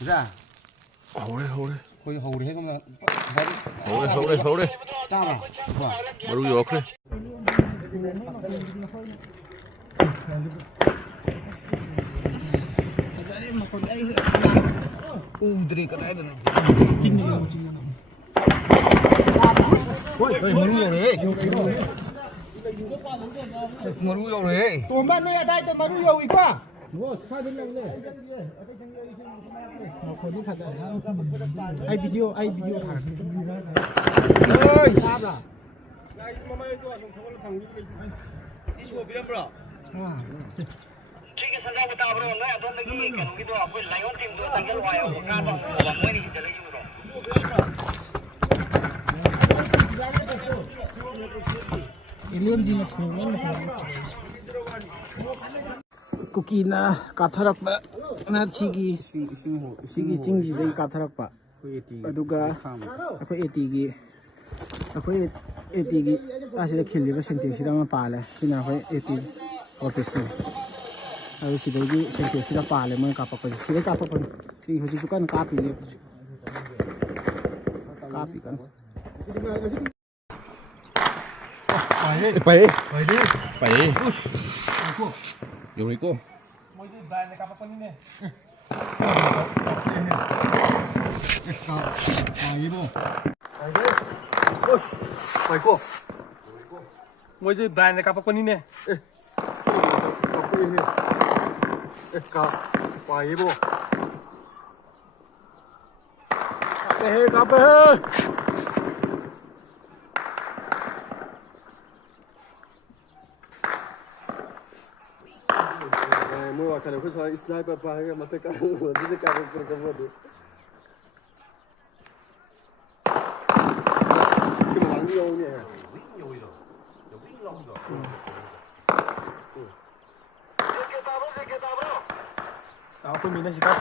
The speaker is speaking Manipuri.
ra hầu đây hầu đấy không là hầu đây tao nào vâng mà đuôi gió đây udri cái này chinh maru yo đấy maru yo đấy tôm ban này đây tôm maru yoอีกว่าคนที่ถ่ายไอวิดีโอถ่ายเฮ้ย ทราบล่ะ đi xuống bên bờ Sige sa dapat bro, no, adon lagi kan gitu aku layon tim do tanggal wayo ka to wa ko ni dala yuro. เรื่องจริงนะผมกุกีนะกาทรักปะนาชิกีชิกีจิงจีได้กาทรักปะดูกาaku eti gi asile khilli ba sente sida ma pale kina aku eti office ni aru sida gi sente sida pale ma ka pa sida ka pa ti hoji kan kapi kan phải dùng đi cô mày cô moi je ban ne kapako ni ne ka pai bo kape mua vào cái này sniper pa cái mà tất cả rồi tất cả các cái vật đấy xin mà đi đâu nhỉ aku minat sikap